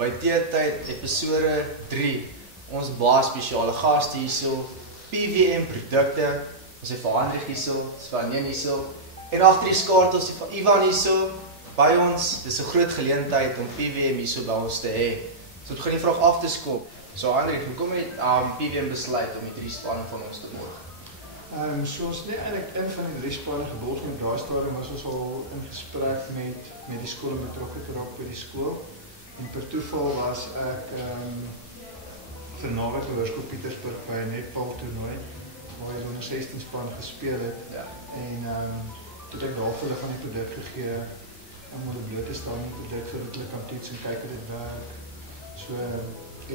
by Teetyd episode 3. Ons baie spesiale gaste hierso, PWM produkte, ons het vir Hendrik hierso, ons het vir Aneen hierso, en agter die skaart ons het vir Ivan hierso, by ons. Dis 'n groot geleentheid om PWM hierso by ons te hê. So ek gaan die vraag af te skop. So Hendrik, hoekom het PWM besluit om die 3 spanne van ons te borg? So ons nie eintlik een van die 3 spanne geborg in daai stadium was ons al in gesprek met die skool betrokke geraak by die skool. En per toeval was ek vir naweek by Hoërskool Pietersburg by 'n netbal toernooi waar hy onder 16 span gespeel het. Ja. En toe ek daar vir hulle van die produk gegee om hulle bloot te staan die produk sodat hulle kan toets en kyk hoe dit werk. So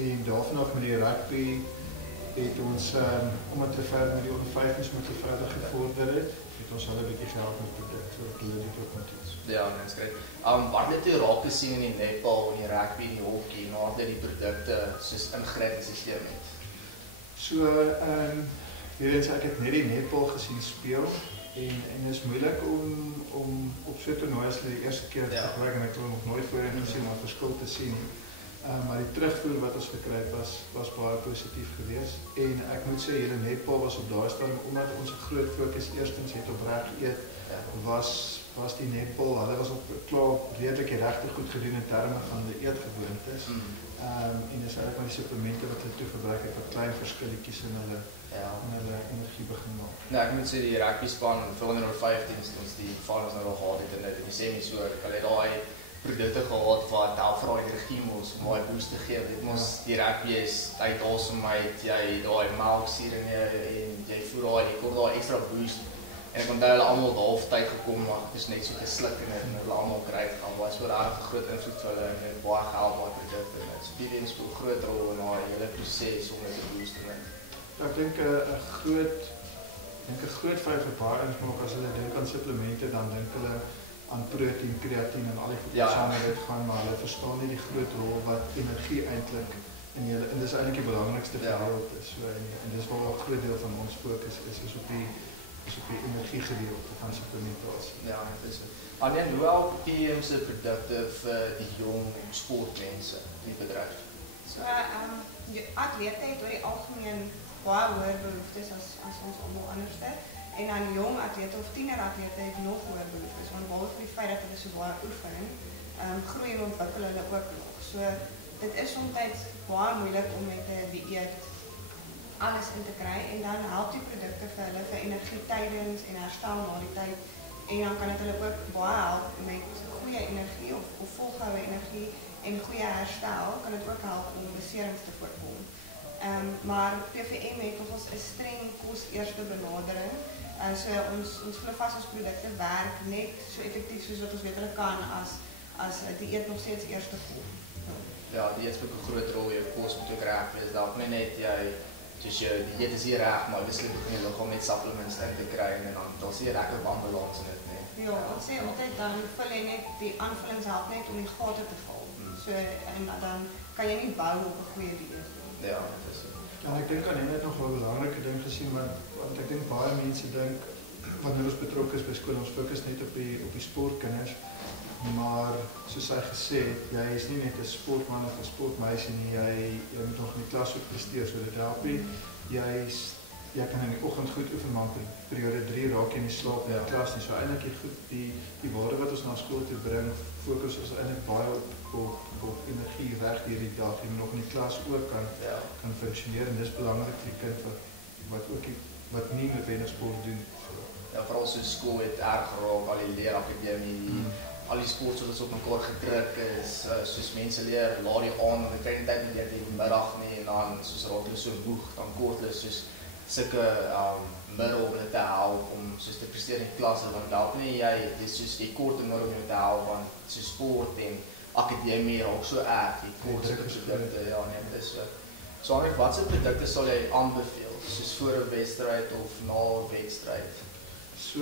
en daarvanaf met die rugby het ons, omdat hulle verder met die onder 15s moet hulle verder gevorder het ons hulle 'n bietjie gehelp met produk, sodat hulle die ook kon toets. Ja, mens kry. Wat het jy raak gesien in die netbal, in die rugby, die hockey, nadat die produkte soos ingegryp in die stelsel het? So, ek het net die netbal gesien speel en is moeilik om op so 'n toernooi as die eerste keer te gebruik en ek het nog nooit voorheen gesien om 'n verskil te sien. Maar die terugvoer wat ons gekry het was baie positief geweest en ek moet sê hele netbal was op daai stadium omdat ons 'n groot fokus eerstens het op reg eet was die netbal, hulle was op klaar redelik regtig goed gedoen in terme van die eetgewoontes. En dis eigenlijk maar die supplemente wat hulle toe gebruik het wat klein verskilletjies in hulle energie begin maak. Nou, ek moet sê die rugby span vir onder 15s ons die finals nou al gehad het en dit in die semis so hulle daai produkte gehad wat help vir daai energie mos om daai boost te gee. Dit mos die rugby is uit awesomheid, jy daai melksuur in jou en jy voel daai kort daai ekstra boost. En ek onthou hulle almal het halftyd gekom, maar dit is net so gesluk en hulle almal kry het gaan. Was so 'n groot invloed vir hulle en baie gehelp met produkte. So PWM speel 'n groot rol in daai hele proses om dit te boost. Ek dink 'n groot fout vir baie ouens maak as hulle dink aan supplemente, dan dink hulle aan proteïen, kreatine en al die goed wat saam met dit gaan, maar hulle verstaan nie die groot rol wat energie eintlik en dis eintlik die belangrikste gedeelte. So en dis waar 'n groot deel van ons fokus is op die energiegedeelte van supplementasie. Ja, dit is. Aneen, hoe help PWM se produkte vir die jong sportmense in die bedryf? So, atlete het oor die algemeen baie hoër behoeftes as ons almal anderste. En dan jong atlete of tieneratlete het nog hoër behoeftes, want behalwe die feit dat hulle so baie oefen, groei en ontwikkel hulle ook nog. So, dit is soms baie moeilik om met 'n dieet alles in te kry en dan help die produkte vir hulle vir energie tydens en herstel na die tyd en dan kan dit hulle ook baie help met goeie energie of volgehoue energie en goeie herstel kan dit ook help om beserings te voorkom. Maar PWM het nog ons 'n streng kos eerste benadering. So ons glo vas ons produkte werk net so effektief soos wat ons weet hulle kan as die dieet nog steeds eerste volg. Ja, die dieet speel 'n groot rol, jou kos moet ook reg wees. Dalk net jy dus die dieet is hier reg, maar beslis begin jy liggaam met supplements in te kry en dan sien jy lekker balans in dit, nee. Ja, ons sê altyd dan vul jy net die aanvullings help net om die gate te vul. So en dan kan jy nie bou op 'n goeie dieet nie. Ja, dit is. Ja, ek dink aan net nog 'n belangrike ding gesien want ek dink baie mense dink wanneer ons betrokke is by skool ons fokus net op die sportkinders. Maar soos hy gesê het, jy is nie net 'n sportman of 'n sportmeisie nie, jy moet nog in die klas ook presteer, so dit help nie. Jy kan in die oggend goed oefen, maar in periode 3 raak jy nie slaap in die klas nie. So eintlik die waarde wat ons na skool toe bring, fokus ons eintlik baie op energie reg hierdie dag en nog in die klas ook kan funksioneer en dis belangrik vir die kind wat nie noodwendig sport doen. Ja, veral so skool het erg geraak, al die leerakademie, al die sport wat op mekaar gedruk is, soos mense leer, laat die aand, hulle kry nie tyd om leer die middag nie, en dan soos raak hulle so moeg, dan kort hulle soos sulke middel om hulle te help, om soos te presteer in die klasse, want dalk nie dis soos die kort en middel om jou te help, want soos sport en akademie raak so erg, die kort produkte, ja nee, dit is so. So Hendrik, wat se produkte sal jy aanbeveel, soos voor 'n wedstryd of na 'n wedstryd? So,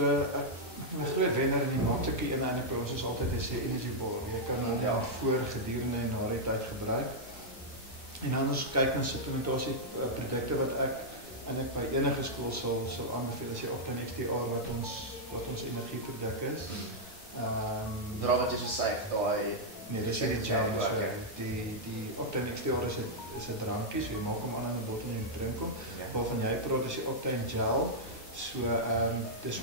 my groot wenner in die maklike een eintlik by ons is altyd die energy bar. Jy kan hom voor, gedurende en na die tyd gebruik. En dan ons kyk na supplementasie produkte wat ek eintlik by enige skool sal aanbeveel as jy Optin XTR wat ons energieproduk is. Dra wat jy so sê, daai Nee, dis die gel. Die Octane XTR is 'n drankie, so jy maak hom aan 'n bottel en jy drink hom. Waarvan jy praat is die Octane gel. So dis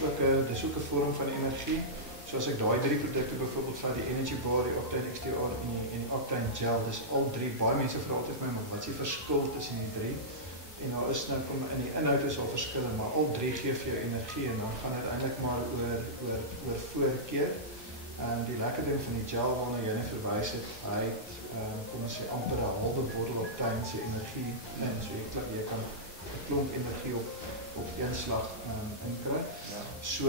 ook 'n vorm van energie. So as ek daai drie produkte byvoorbeeld van die Energy Bar, die Octane XTR en die Octane gel, dis al drie. Baie mense vra altyd my, maar wat is die verskil tussen die drie? En daar is nou in die inhoud is al verskille, maar al drie gee vir jou energie en dan gaan dit eintlik maar oor voorkeur. Die lekker ding van die gel waarna jy net verwys het, hy het kom ons sê amper 'n halwe bottel Octane se energie in, so jy kan 'n klomp energie op een slag inkry. Ja. So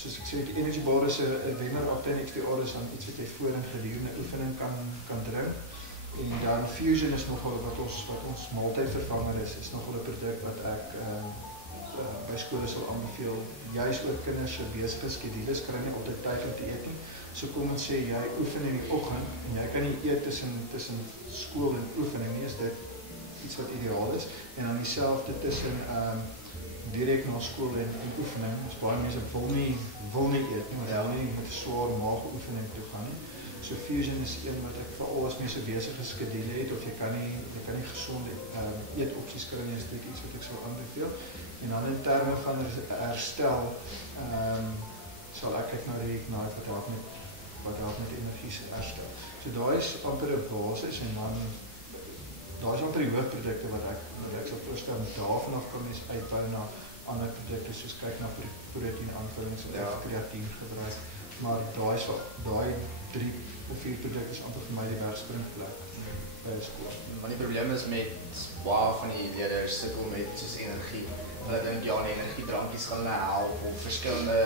soos ek sê, die Energy Bar is 'n wenner. Octane XTR is dan iets wat jy voor en gedurende oefening kan drink. En dan Fusion is nogal wat ons maaltydvervanger is nogal 'n produk wat ek by skole sal aanbeveel. Juis ook kinders se besige skedules kry nie altyd tyd om te eet nie. So kom ons sê jy oefen in die oggend en jy kan nie eet tussen skool en oefening nie, is dit iets wat ideaal is. En dan dieselfde tussen direk na skool en oefening. Ons baie mense wil nie eet nie, want hulle nie met 'n swaar maagoefening toe gaan nie. So Fusion is een wat ek veral as mense besige skedule het of jy kan nie gesonde eetopsies kry nie, is dit iets wat ek sou aanbeveel. En dan in terme van herstel sal ek kyk na die Ignite wat help met energie herstel. So daai is amper 'n basis en dan daar is amper die hoofprodukte wat ek sal voorstel. Daarvan af kan mens uitbou na ander produkte soos kyk na proteïnaanvullings of kreatien gebruik. Maar daai 3 of 4 produkte is amper vir my die werkspringplek by 'n skool. Maar die probleem is met baie van die leerders sukkel met soos energie. Hulle dink ja, die energiedrankies gaan hulle help of verskillende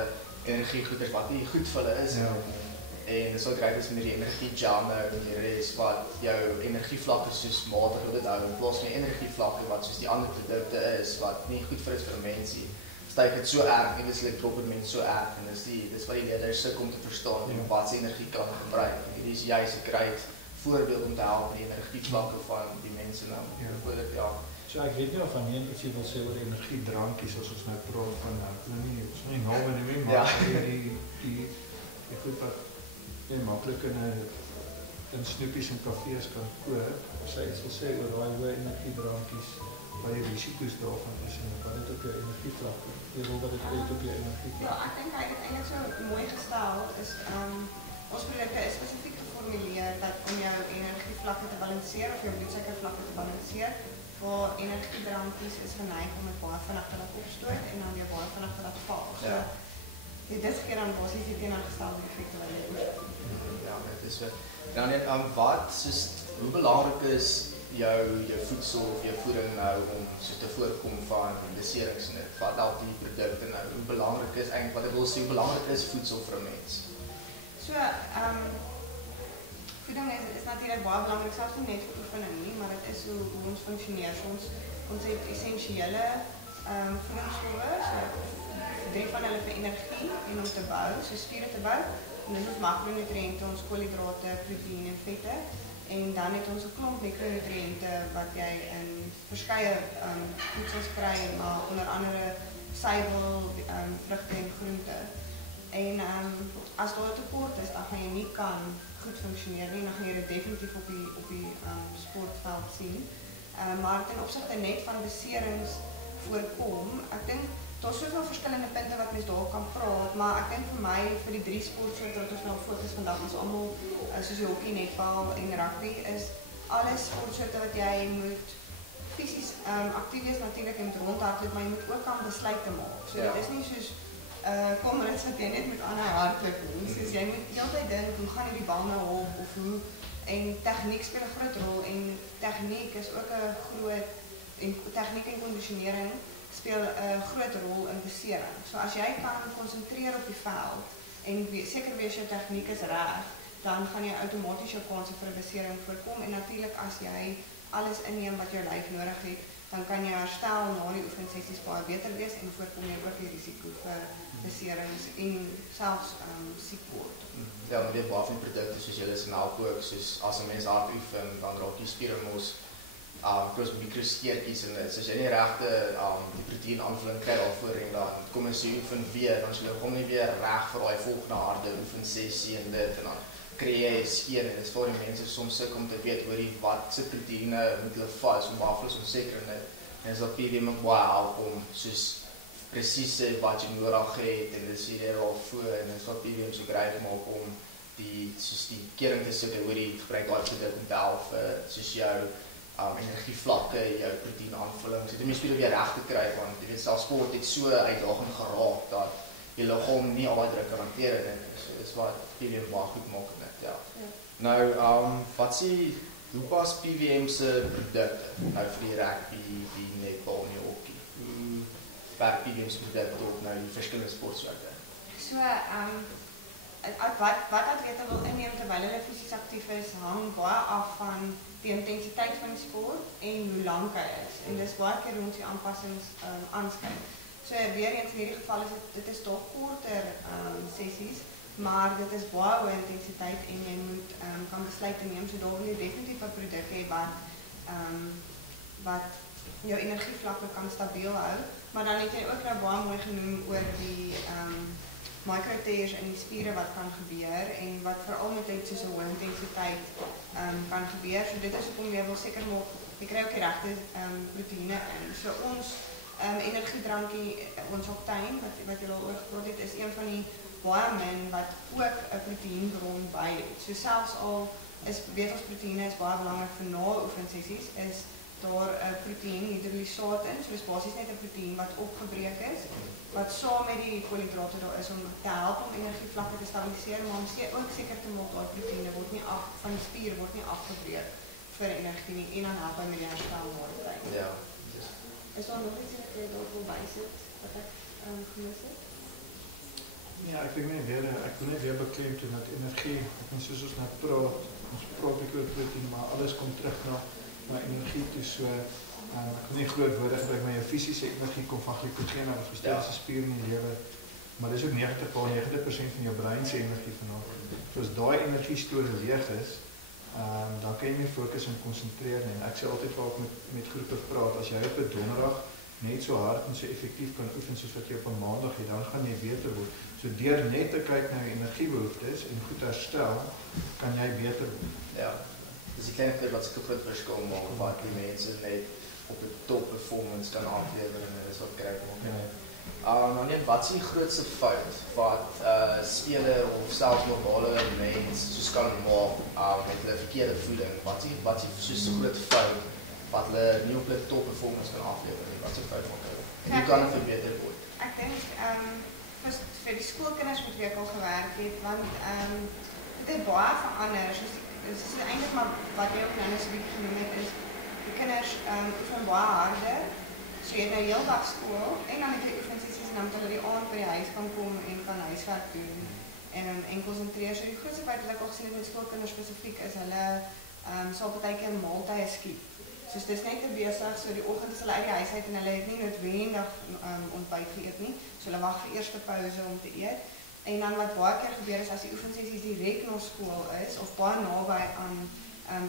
energiegoeders wat nie goed vir hulle is. Ja. En dis ook reg is met die energie gel nou en die res wat jou energievlakke soos matig wil hou in plaas van die energievlakke wat soos die ander produkte is wat nie goed vir is vir 'n mensie. Styk dit so erg, nie dis drop dit mense so erg en dis wat die leerders sukkel om te verstaan wat se energie kan gebruik. En hierdie is juist 'n great voorbeeld om te help met die energievlakke van die mense nou. Voordat So ek weet nie of van een iets jy wil sê oor energiedrankies as ons nou praat van ons nie name nie, maar die goed wat jy maklik in snoepies en kafees kan koop. As jy iets wil sê oor daai hoë energiedrankies, wat die risiko's daarvan is en wat dit op jou energievlakke, jy wil wat dit het op jou energievlakke. Ja, ek dink hy het eintlik so mooi gestel is ons produkte is spesifiek geformuleer dat om jou energievlakke te balanseer of jou bloedsuikervlakke te balanseer. Waar energiedrankies is geneig om het baie vinnig te laat opstoot en dan weer baie vinnig te laat val. So, dit gee dan basies die teenoorgestelde effekte wat jy oor. Ja, dit is so. Dan net hoe belangrik is jou voedsel of jou voeding nou om so te voorkom van beserings en dit wat al die produkte nou hoe belangrik is eintlik wat ek wil sê hoe belangrik is voedsel vir 'n mens. So, voeding is natuurlik baie belangrik selfs nie net vir oefening nie, maar dit is hoe ons funksioneer. So ons het essensiële voedingsstowwe, so 3 van hulle vir energie en om te bou, so spiere te bou. En dan ons makronutriënte, ons koolhidrate, proteïene en vette. En dan het ons 'n klomp mikronutriënte wat jy in verskeie voedsels kry, maar onder andere suiwel, vrugte en groente. En as daar 'n tekort is, dan gaan jy nie kan goed functioneer nie, dan gaan jy dit definitief op die sportveld sien. Maar ten opsigte net van beserings voorkom, ek dink daar is soveel verskillende punte wat mens daar kan praat, maar ek dink vir my vir die 3 sportsoorte wat ons nou fokus vandag ons almal soos hockey, netbal en rugby is alles sportsoorte wat jy moet fisies aktief wees natuurlik en moet rondhardloop, maar jy moet ook kan besluite maak. So dit is nie soos komrits wat jy net met ander hardloop doen. Soos jy moet heeltyd dink hoe gaan jy die bal nou hop of hoe en tegniek speel 'n groot rol en tegniek is ook 'n groot en tegniek en kondisionering speel 'n groot rol in besering. So as jy kan konsentreer op die veld en seker wees jou tegniek is reg, dan gaan jy outomaties jou kanse vir 'n besering voorkom en natuurlik as jy alles inneem wat jou lyf nodig het, dan kan jy herstel na die oefensessies baie beter wees en voorkom jy ook die risiko vir beserings en selfs siek word. Ja, maar dit baie van die produkte soos julle is help ook, soos as 'n mens hard oefen, dan raak die spiere mos mikroskeertjies en as jy nie regte die proteïen aanvulling kry daarvoor en dan kom jy oefen weer, dan sal jy hom nie weer reg vir daai volgende harde oefensessie en dit en dan kry skeen en dit is vir die mense soms sukkel om te weet wat se proteïene moet hulle vat, so aflos onseker en is dat PVM ook baie help om soos presies wat jy nodig het en dis hier al voor en dis wat PVM so kry maak om die kering te sit oor die gebruik daai produk om te help soos jou energievlakke, jou proteïnaanvulling. So dit moet jy weer reg te kry want jy weet self sport het so uitdagend geraak dat jy liggaam nie al daai druk kan hanteer en so dis wat PVM baie goed maak net ja. Nou wat sê hoe pas PVM se produkte nou vir die rugby, die netbal en die hockey? Hoe werk PVM se produkte op nou die verskillende sportsoorte? So wat atlete wil inneem terwyl hulle fisies aktief is, hang baie af van die intensiteit van die sport en hoe lank hy is. En dis baie keer hoe ons die aanpassings aanskuif. So weer eens in hierdie geval is dit is dalk korter sessies, maar dit is baie hoë intensiteit en jy moet kan besluite neem. So daar wil jy definitief 'n produk hê wat jou energievlakke kan stabiel hou, maar dan het jy ook nou baie mooi genoem oor die microtears in die spiere wat kan gebeur en wat veral met net so 'n hoë intensiteit kan gebeur. So dit is hoekom jy wil seker maak jy kry ook die regte proteïene in. So ons energiedrankie, ons Octane wat jy al oor gepraat het, is een van die baie min wat ook 'n proteïenbron by het. So selfs al weet ons proteïene is baie belangrik vir na-oefensessies, is daar 'n proteïen hydrolysaat in, so dis basies net 'n proteïen wat opgebreek is, wat saam met die koolhidrate daar is om te help om energievlakke te stabiliseer, maar om ook seker te maak dat proteïene word nie van die spier word nie afgebreek vir energie nie en dan help hy met die herstel na die tyd. Ja. Is daar nog iets wat jy dalk wil bysit wat ek gemis het? Ja, ek wil net weer beklemtoon dat energie, soos ons nou praat, ons praat oor proteïen, maar alles kom terug na energie toe. So ek wil nie groot woorde gebruik, maar jou fisiese energie kom van glykogen, wat verstel se spier in die lewe, maar dis ook 90% van jou brein se energie vanaand. So as daai energiestore leeg is, dan kan jy nie fokus en konsentreer nie. En ek sê altyd waar ek met groepe praat, as jy op 'n donderdag net so hard en so effektief kan oefen soos wat jy op 'n maandag het, dan gaan jy beter word. So deur net te kyk na jou energiebehoeftes en goed herstel, kan jy beter word. Ja. Dis 'n klein punt wat se groot verskil maak wat die mense net op 'n top performance kan aflewer en dis wat kry maak. Nou net wat is die grootste fout wat speler of selfs normale mense soos kan maak met hulle verkeerde voeding? Wat is soos 'n groot fout wat hulle nie op hulle top performance kan aflewer nie? Wat is 'n fout maak hulle? En hoe kan dit verbeter word? Ek dink vir die skoolkinders met wie ek al gewerk het, want dit het baie verander. Dis eintlik maar wat jy ook nou so 'n bietjie genoem het is die kinders oefen baie harder. So jy het nou heeldag skool en dan het jy oefensessies en dan moet hulle die aand by die huis kan kom en kan huiswerk doen en konsentreer. So die grootste feit wat ek al gesien het met skoolkinders spesifiek is hulle sal partykeer maaltye skiep. So dis net te besig, so die oggend is hulle uit die huis uit en hulle het nie noodwendig ontbyt geëet nie. So hulle wag vir eerste pouse om te eet. En dan wat baie keer gebeur is as die oefensessies direk na skool is of baie naby aan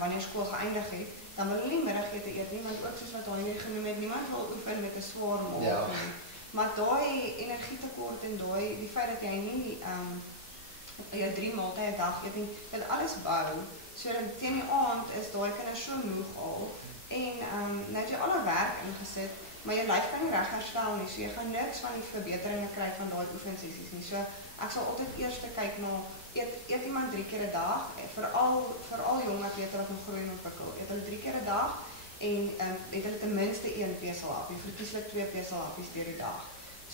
wanneer skool geëindig het, dan wil hulle nie middagete eet nie, want ook soos wat hy genoem het, niemand wil oefen met 'n swaar maag nie. Maar daai energietekort en die feit dat jy nie jou 3 maaltye 'n dag eet nie, dit alles bou. So dan teen die aand is daai kinders so moeg al en nou het jy al 'n werk ingesit, maar jou lyf kan nie reg herstel nie, so jy gaan niks van die verbeteringe kry van daai oefensessies nie. So ek sal altyd eers kyk na eet iemand 3 keer 'n dag, veral jong atlete wat nog groei en ontwikkel. Eet hulle 3 keer 'n dag en het hulle ten minste 1 peselhappie, verkieslik 2 peselhappies deur die dag.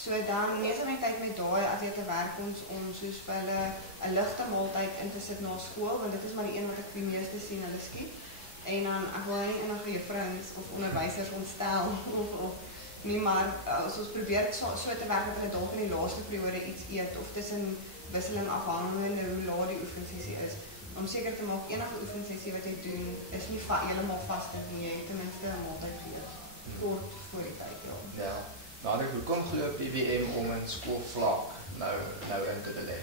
So dan meeste van die tyd met daai atlete werk ons om soos vir hulle 'n ligte maaltyd in te sit na skool, want dit is maar die een wat ek die meeste sien hulle skiep. En dan ek wil nie enige juffrouens of onderwysers ontstel of nie, maar as ons probeer so te werk dat hulle dalk in die laaste periode iets eet of tussen wisseling afhangende hoe laat die oefensessie is, om seker te maak enige oefensessie wat jy doen is nie heeltemal vastig nie, jy het ten minste 'n maaltyd geëet kort voor die tyd. Ja. Nou, hoe kom glo PVM om in skoolvlak nou in te lê?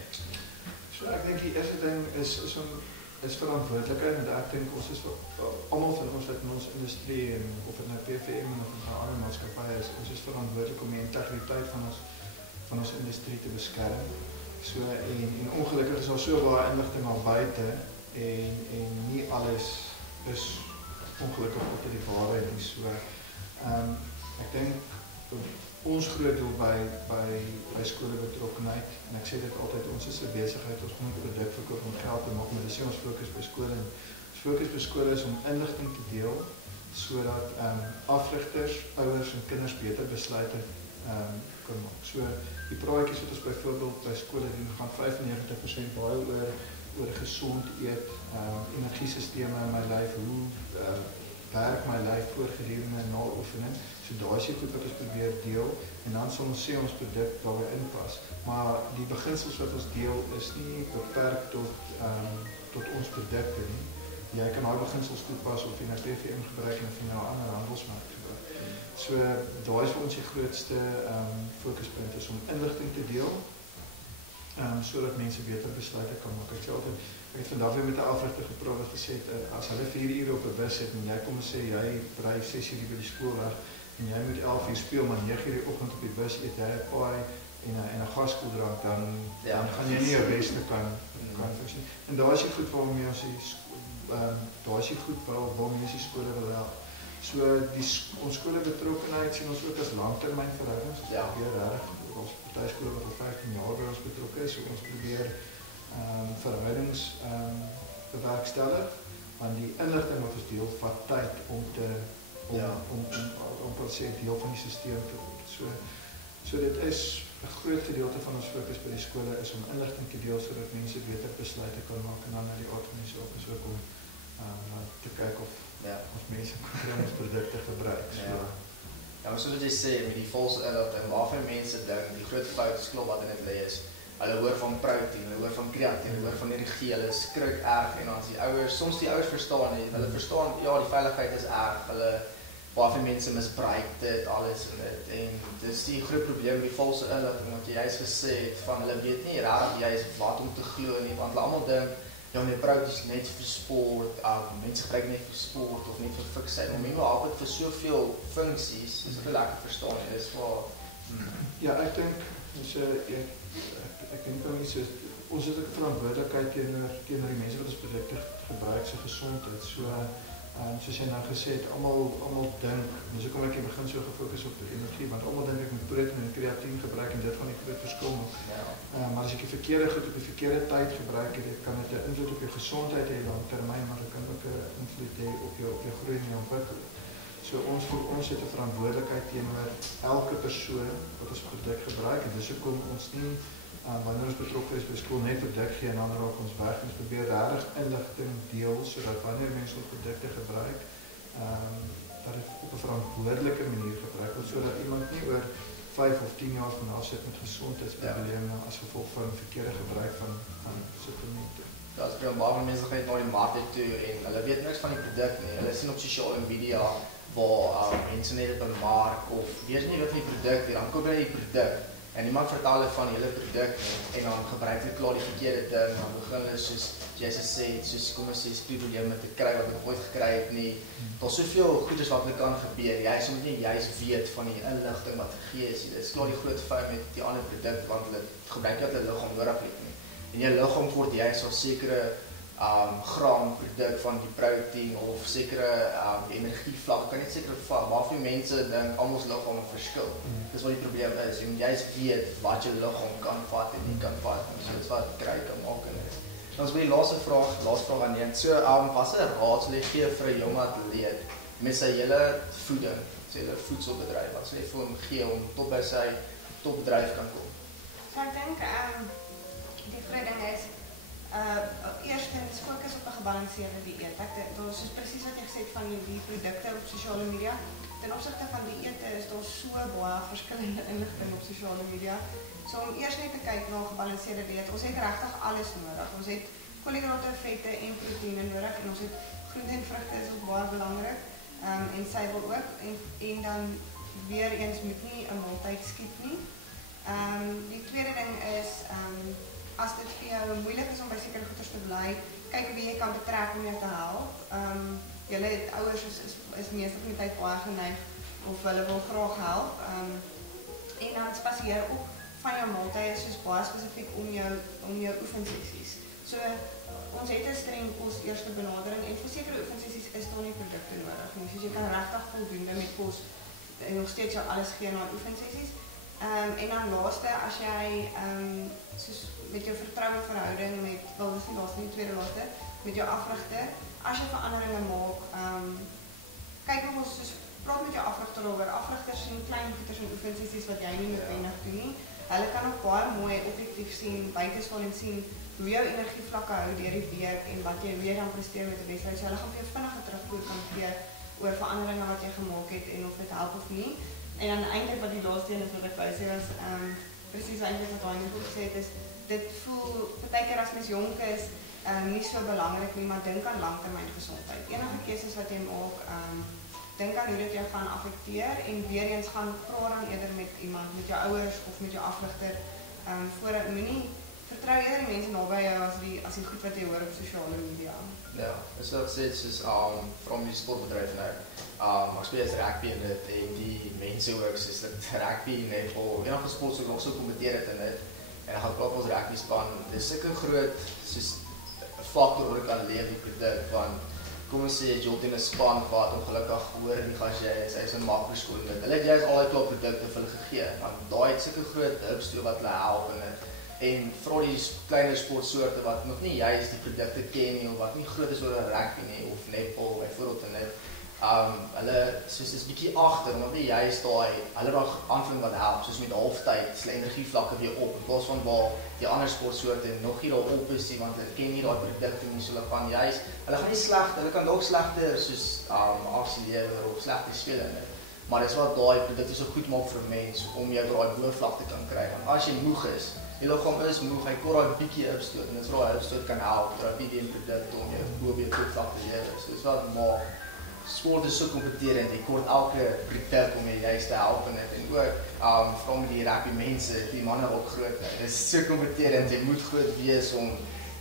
So ek dink die eerste ding is verantwoordelikheid en ek dink ons is almal van ons wat in ons industrie en of dit nou PVM of 'n ander maatskappy is, ons is verantwoordelik om die integriteit van ons industrie te beskerm. So, en ongelukkig is daar so baie inligting al buite en nie alles is ongelukkig tot die waarheid nie. So, ek dink ons groot doel by skole betrokkenheid, en ek sê dit altyd, ons is 'n besigheid, ons moet 'n produk verkoop om geld te maak, maar dis nie ons fokus by skole. Ons fokus by skole is om inligting te deel, sodat afrigters, ouers en kinders beter besluite kan maak. So die praatjies wat ons byvoorbeeld by skole doen, gaan 95% baie oor gesond eet, energiesisteme in my lyf, hoe werk my lyf voor gedurende en na oefening. So daar is die goed wat ons probeer deel, en dan sal ons sê ons produk daarbey inpas. Maar die beginsels wat ons deel is nie beperk tot ons produkte nie. Jy kan daai beginsels toepas of jy nou TVM gebruik en of jy nou 'n ander handelsmerk gebruik. So daar is vir ons die grootste fokuspunt is om inligting te deel, sodat mense beter besluite kan maak. Ek het vandag weer met 'n afrigter gepraat wat gesê het, as hulle 4 ure op 'n bus sit en jy kom en sê jy ry 6 uur by die skool weg en jy moet 11 uur speel, maar 9 uur die oggend op die bus eet jy 'n paai en 'n gaskoeldrank, dan gaan jy nie jou beste kan funksioneer. En daar is die goed waarmee ons die skole wil help. So ons skole betrokkenheid sien ons ook as langtermynverhoudings. Ons probeer regtig, ons party skole wat al 15 jaar by ons betrokke is, so ons probeer verhoudings bewerkstellig, want die inligting wat ons deel vat tyd om per se deel van die stelsel te word. So dit is 'n groot gedeelte van ons fokus by die skole is om inligting te deel sodat mense beter besluite kan maak, en dan na die aard van die saak is ook om te kyk of mense ons produkte gebruik. Ja, maar soos jy sê, met die valse inligting, waarvan mense dink, die groot fout sklop wat in dit lê is, hulle hoor van proteïen, hulle hoor van kreatien, hulle hoor van energie, hulle skrik erg, en dan die ouers, soms die ouers verstaan nie, hulle verstaan, ja, die veiligheid is erg, hulle, waarvan mense misbruik dit, alles en dit, en dis die groot probleem met die valse inligting, want jy is gesê het, van hulle weet nie raar, jy is wat om te glo nie, want hulle almal dink, ja, my proteïen is net vir sport, mense gebruik net vir sport, of net vir fiksheid, maar mense albei vir soveel funksies, is dit lekker verstaan, is waar. Ja, ek dink, ek dink dan nie so, ons het ook verantwoordelikheid teenoor die mense wat ons produkte gebruik, so gesondheid, soos jy nou gesê het, almal dink, dis hoekom ek begin so gefokus op die energie, want almal dink ek moet proteïen en kreatien gebruik, en dit gaan die groot verskil maak. Maar as ek die verkeerde goed op die verkeerde tyd gebruik, kan dit 'n invloed op jou gesondheid hê langtermyn, maar dit kan ook 'n invloed hê op jou groei en jou ontwikkeling. So ons het 'n verantwoordelikheid teenoor elke persoon wat ons produk gebruik, en dis hoekom ons nie wanneer ons betrokke is by skool net produk gee en dan raak ons weg. Ons probeer regtig inligting deel, sodat wanneer mense ons produkte gebruik, dat dit op 'n verantwoordelike manier gebruik word, sodat iemand nie oor 5 of 10 jaar van af sit met gesondheidsprobleme as gevolg van verkeerde gebruik van supplemente. Dat is baie mense gaan na die mark toe en hulle weet niks van die produk nie. Hulle sien op sosiale media waar mense net dit bemark of weet nie wat van die produk nie, dan koop hulle die produk. En niemand vertel hulle van die hele produk en dan gebruik hulle klaar die verkeerde ding, dan begin hulle soos jy sê, soos kom ons sê, probleme te kry wat hulle ooit gekry het nie. Daar's soveel goeders wat hulle kan gebeur. Jy soms nie juist weet van die inligting wat gegee is. Dit is klaar die groot fout met die ander produk want hulle gebruik dit hulle liggaam nodig het nie. En jou liggaam word jy so sekere gram produk van die proteïen of sekere energievlak, kan net sekere waarvoor mense dink almal se liggaam verskil. Dis wat die probleem is. Jy moet juist weet wat jou liggaam kan vat en nie kan vat. So dit wat kry kan maak en ons by die laaste vraag aan neem. So wat 'n raad sal jy gee vir 'n jong atleet met sy hele voeding, sy hele voedselbedryf, wat sal jy vir hom gee om tot by sy topbedryf kan kom? So ek dink die groot ding is eerstens fokus op 'n gebalanseerde dieet. Dit is presies wat jy gesê het van die produkte op sosiale media. Ten opsigte van dieete is daar so baie verskillende inligting op sosiale media. So om eers net te kyk na 'n gebalanseerde dieet, ons het regtig alles nodig. Ons het koolhidrate, vette en proteïene nodig en ons het groente en vrugte is ook baie belangrik. En suiwer ook en dan weer eens moet nie 'n maaltyd skiep nie. Die tweede ding is as dit vir jou moeilik is om by sekere goeders te bly, kyk wie jy kan betrek om jou te help. Julle ouers is meestal met tyd baie geneig of hulle wil graag help. En dan spasieer op van jou maaltye is soos baie spesifiek om jou oefensessies. So ons het 'n streng kos eerste benadering en vir sekere oefensessies is daar nie produkte nodig nie. So jy kan regtig voldoende met kos en nog steeds jou alles gee na oefensessies. En dan laaste, as jy soos met jou vertroue verhouding met, wel dis nie laaste nie, tweede laaste, met jou afrigter, as jy veranderinge maak, kyk of ons soos praat met jou afrigter oor. Afrigters sien klein goeders en oefensessies wat jy nie noodwendig doen nie. Hulle kan ook baie mooi objektief sien, buitenstaan en sien hoe jou energievlakke hou deur die week en wat jy weer dan presteer met 'n wedstryd. So hulle gaan vir jou vinnige terugvoer kan gee oor veranderinge wat jy gemaak het en of dit help of nie. En dan eintlik wat die laaste een is wat ek wou sê was presies eintlik wat Daniel gesê het is dit voel partykeer as mens jonk is nie so belangrik nie, maar dink aan langtermyngesondheid. Enige keuses wat jy maak, dink aan hoe dit jou gaan affekteer en weer eens gaan praat dan eerder met iemand, met jou ouers of met jou afrigter, voordat moenie vertrou eerder die mense naby jou as die goed wat jy hoor op sosiale media. Ja, is dat steeds soos van die sportbedryf nou. Ek speel as rugby en dit en die mense ook soos dit rugby netbal, enige sport sou nog so kompeteer het in dit. En dan gaan praat ons rugby span. Dis sulke groot soos 'n faktor wat ek kan leef die produk van kom ons sê jy het in 'n span wat ongelukkig hoor en die gas jy is hy's 'n makroskool met. Hulle het juist al die klop produkte vir hulle gegee. Want daai het sulke groot hubs toe wat hulle help en vra die kleiner sportsoorte wat nog nie juist die produkte ken nie of wat nie groot is oor 'n rugby nie of netbal byvoorbeeld en dit. Hulle soos is bietjie agter omdat nie juist daai hulle raak aanvulling wat help soos met halftyd se energievlakke weer op in plaas van waar die ander sportsoorte nog nie daar op is nie want hulle ken nie daai produkte nie so hulle gaan juist hulle gaan nie sleg hulle kan dalk slegter soos aksie lewer of slegter speel in dit. Maar dis wat daai produkte so goed maak vir 'n mens om jou daai boevlakte kan kry want as jy moeg is die liggaam is moeg, hy kort daai bietjie opstoot en dit vir daai opstoot kan help terapie die produk om jou boevlakte te lewer. So dis wat maak sport is so kompeterend, jy kort elke produk om jy juist te help in dit en ook van die rugby mense, die manne ook groot. Dit is so kompeterend, jy moet groot wees om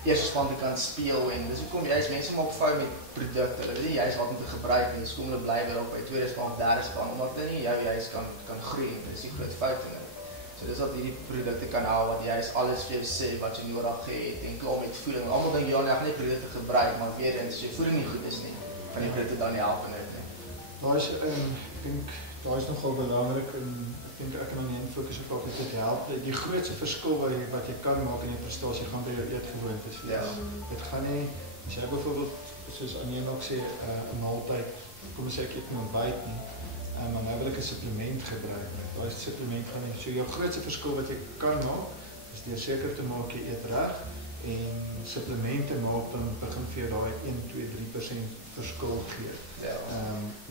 eerste span te kan speel en dis hoekom juist mense maak fout met produkte. Hulle weet nie juist wat om te gebruik nie. Dis kom hulle bly weer op by tweede span, derde span omdat hulle nie jou juist kan groei nie. Dis die groot fout in dit. So dis wat hierdie produkte kan help wat juist alles vir jou sê wat jy nodig het en klaar met voeding. Almal dink ja, ek gaan nie produkte gebruik, maar weer eens as jou voeding nie goed is nie, kan die produkte dan nie help in dit nie. Daar is ek dink daar is nogal belangrik en ek dink ek kan nie fokus op wat dit help. Die grootste verskil wat jy kan maak in jou prestasie gaan by jou eetgewoontes wees. Ja. Dit gaan nie as jy byvoorbeeld soos Anje ook sê 'n maaltyd, kom ons sê ek eet nie ontbyt nie, maar nou wil ek 'n supplement gebruik. Daai supplement gaan nie. So jou grootste verskil wat jy kan maak is deur seker te maak jy eet reg en supplemente maak dan begin vir jou daai 1, 2, 3% verskil gee. Ja.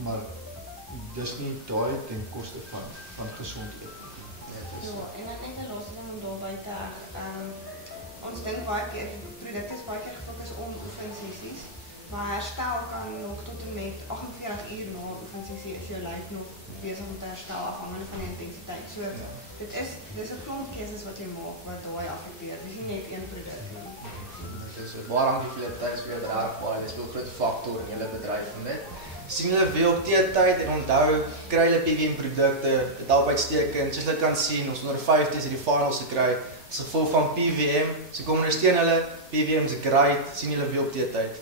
Maar dis nie daai ten koste van gesond eet. Ja, en dan net 'n laaste ding om daarby te ons dink baie keer produkte is baie keer gefokus om oefensessies, maar herstel kan nog tot en met 48 uur na oefensessie is jou lyf nog besig om te herstel afhangende van die intensiteit. So dis 'n klomp keuses wat jy maak wat daai affekteer. Dis nie net een produk nie. Dit is baie aangevoelig speel daar baie. Dit speel 'n groot faktor in julle bedryf van dit. Sien hulle weer op tyd en onthou kry hulle PVM produkte, dit help uitstekend. Soos hulle kan sien, ons onder 50s het die finals gekry as gevolg van PVM. So kom ondersteun hulle, PVM is great. Sien julle weer op tyd.